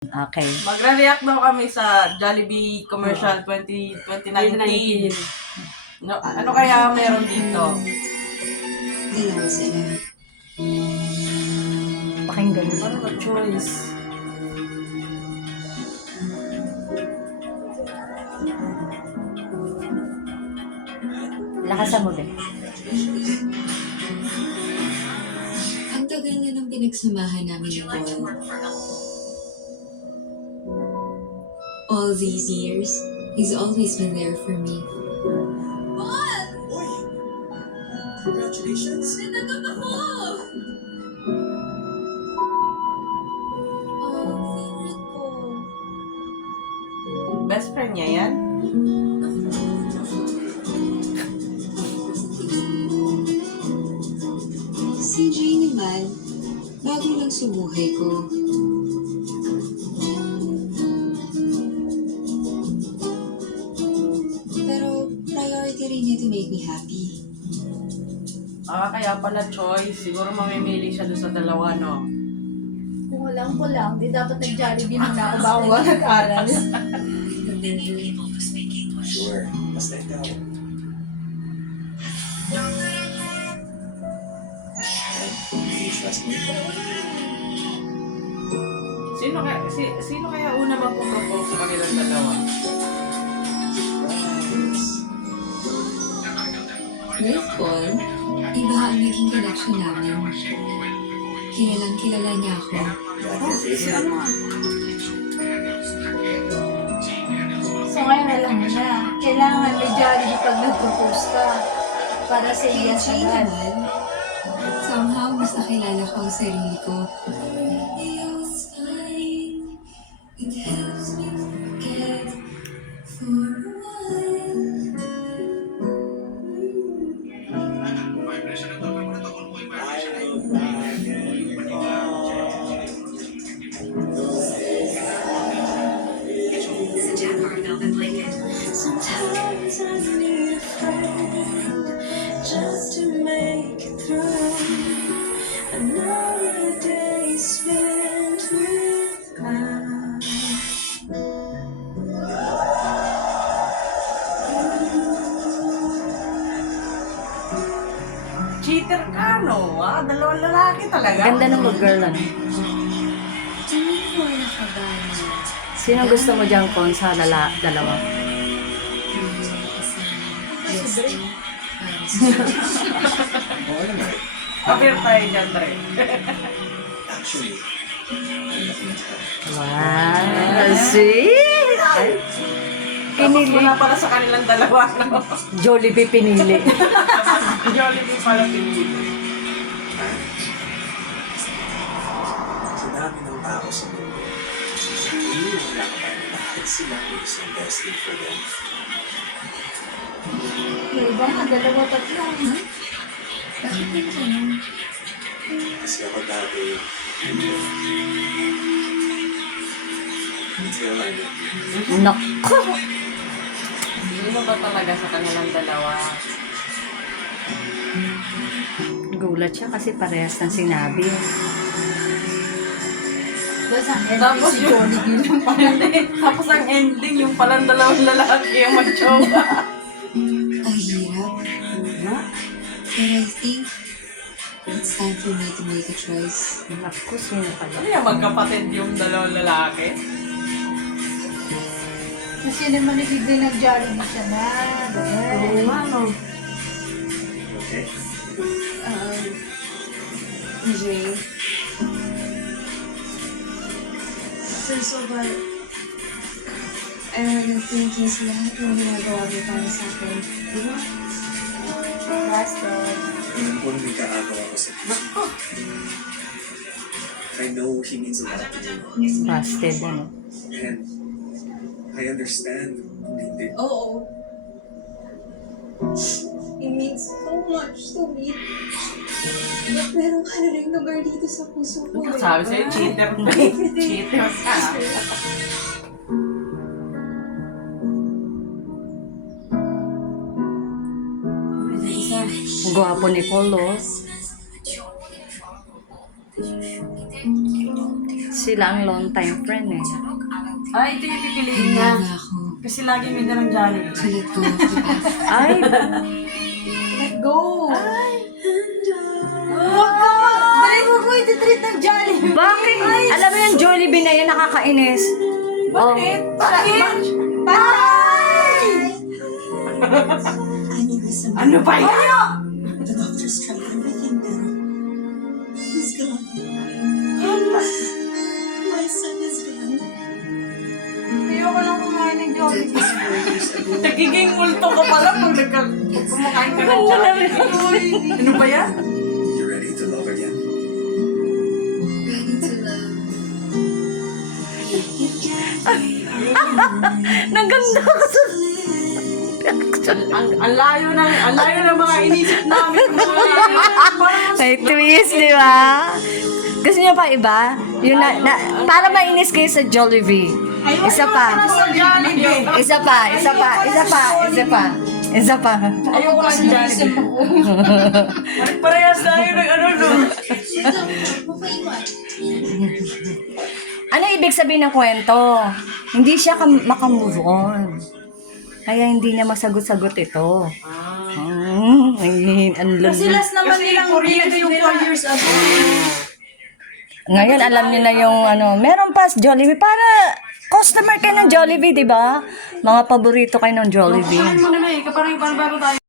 Okay. Magre-react daw kami sa Jollibee commercial 2019. No, ano kaya meron dito? Dalawa sila. Pakinggan mo. Ano ba choice? Lakasan mo, be. Ang tagal na nang pinagsamahan namin ni Paul. All these years, he's always been there for me. Paul! Uy! Congratulations! Nanagap ako! Oh, favorite ko. Best friend niya yan? Si Jay naman, bago lang sa buhay ko. Pero priority rin niya to make me happy. Kaya pala choice. Siguro mamimili siya doon sa dalawa, no? Kung alam ko lang, di dapat nag-Jollibee muna ako bago ako nag-aral. Sure. Basta ikaw. You trust me? Sino kaya una magpo-propose sa kanilang dalawa? With Paul, iba ang naging connection namin. Kilalang-kilala niya ako. So ngayon alam mo na, kailangan may Jollibee pag nag-propose ka para sa iya sa Jay naman, somehow mas nakilala ko ang sarili ko. It helps me forget for a while. Sometimes I need a friend just to make it through another day spent without. Cheater ka, no? Dalawang lalaki talaga. Ganda ng good girl, ano? Tingin ko ay nakabana. Sino gusto mo dyan, Con, sa dalawa? Oo naman. Appear tayo dyan, Dre. Actually, Wow, sweet! Ay, Tapos pinili. wala para sa kanilang dalawa, no? Jollibee pinili. Jollibee pala pinili. sa dami ng tao sa mundo, hindi wala ka pa lahat sila ang isang best thing for them. Yung iba nga, dalawa, tatlo. Bakit din ganun? Kasi ako dati, until I met you. Naku! Sino ba talaga sa kanilang dalawa? Gulat siya kasi parehas ng sinabi. Tapos ang ending Tapos si yung- Jollibee lang pala. Tapos ang ending, yung palang dalawang lalaki yung mag-jowa. Ang hirap. But I think it's time for me to make a choice. Naku, sino pala? Ano yung magkapatid yung dalawang lalaki? Kasi naman ibigay nag-Jollibee siya na. Oo nga, no? Okay? Jay, Since so far, I already think he's lahat ng ginagawa mo para sa akin. Diba? Bastard. Alam ko na may kaagaw ako sa puso. I know he means a lot to you. Busted, ano? And I understand kung hindi. Oo. It means so much to me. But meron ka na rin lugar dito sa puso ko. Sabi sa'yo, cheater na eh. Cheater ka. Gwapo ni Paul, oh. Sila ang long time friend eh. Ay, ito yung pipiliin niya. Handa na ako Kasi lagi may dalang Jollibee. to let go of the past. Ay, Let go! Huwag ka dali mo ko iti-treat ng Jollibee. bakit? Alam mo yung Jollibee na yan, nakakainis. Bakit? Bakit? I need this some Ano ba yan? The doctor's tried everything, pero he's gone. My son is gone. Ayoko lang kumain ng That Jollibee. was 4 years ago. Nagiging multo ka pala pag kumakain ka ng Jollibee. Ano ba yan? You ready to love again? Ready to love. Naganda ko sa... Ang layo ng mga inisip namin. May twist, di ba? Gusto niyo pa iba? Yung para mainis kayo sa Jollibee. Isa pa. Isa pa. Ayoko lang sa Jollibee. Parehas tayo ng ano, no? Ano ibig sabihin ng kwento? Hindi siya makamove on. Kaya hindi niya masagot-sagot ito. Ang Kasi lalo. last naman nilang Korean yung nila. 4 years ago. Ngayon, alam niyo na yung meron pa Jollibee. Para customer kayo ng Jollibee, di ba? Mga paborito kayo ng Jollibee. Kain mo na eh, parang bago tayo.